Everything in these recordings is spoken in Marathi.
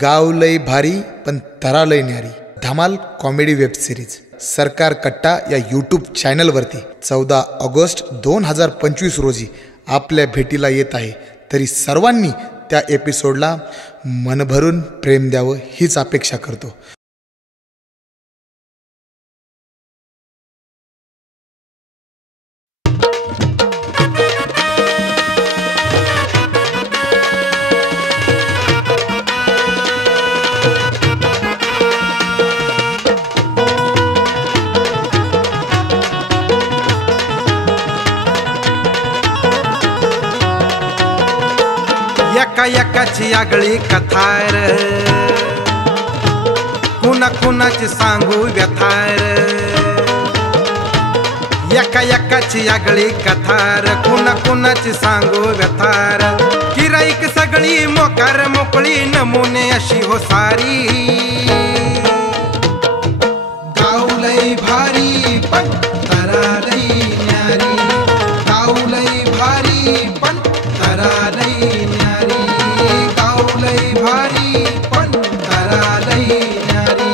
गाव लय भारी पण तरा लय न्यारी धमाल कॉमेडी वेब सिरीज सरकार कट्टा या यूट्यूब चॅनलवरती 14 ऑगस्ट 2025 रोजी आपल्या भेटीला येत आहे। तरी सर्वांनी त्या एपिसोडला मनभरून प्रेम द्यावं हीच अपेक्षा करतो। एका एकाची आगळी कथार कुणा कुणाची सांगू व्यथार एका एकाची आगळी कथार कुणा कुणाची सांगू व्यथार गिराईक सगळी मोकार मोकळी नमुने अशी हो सारी गाव लय भारी पण तरा लय न्यारी गाव लय भारी पण तरा लय भारी पण तरा लय न्यारी।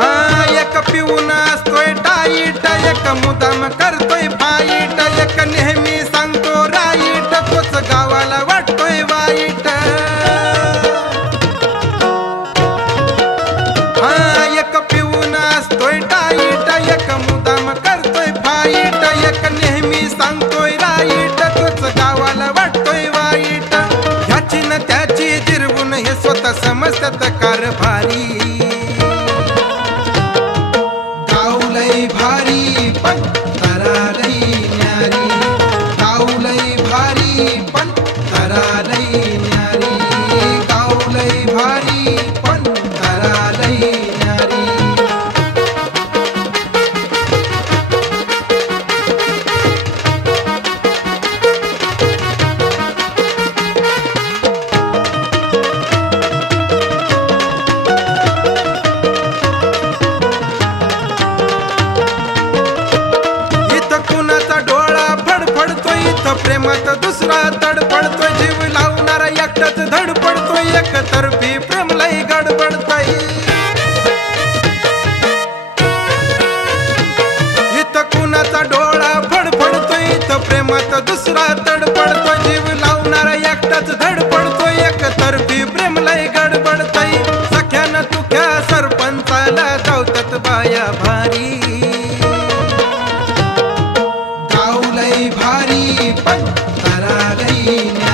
हा एक पिऊन असतोय टाईट एक मुदाम करतोय फाईट एक नेहमी सांगतो राईट तोच गावाला वाटतोय वाईट। हा एक पिऊन असतोय टाईट एक मुदाम करतोय फाईट एक नेहमी सांगतोय राईट तोच गावाला वाटतोय वाईट। ह्याची न त्याची जिरवून हे स्वतः समजतात कारभारी गाव लय भारी पण तरा लय न्यारी गाव लय भारी पण तरा लय न्यारी गाव लय भारी पण तरा लय न्यारी। इथं कुणाचा डोळा फडफडतोय इथं प्रेमात दुसरा तडफडतोय जीव लावणारा एकटाच धडपडतोय एकतर्फी प्रेम लय गडबडतोय। इथं कुणाचा डोळा फडफडतोय इथं प्रेमात दुसरा तडफडतोय जीव लावणारा एकटाच धडपडतोय एकतर्फी प्रेम लय गडबडतोय। सख्यानं तुख्या सरपंचाला धावतात बाया भारी गाव लय भारी पण तरा लय न्यारी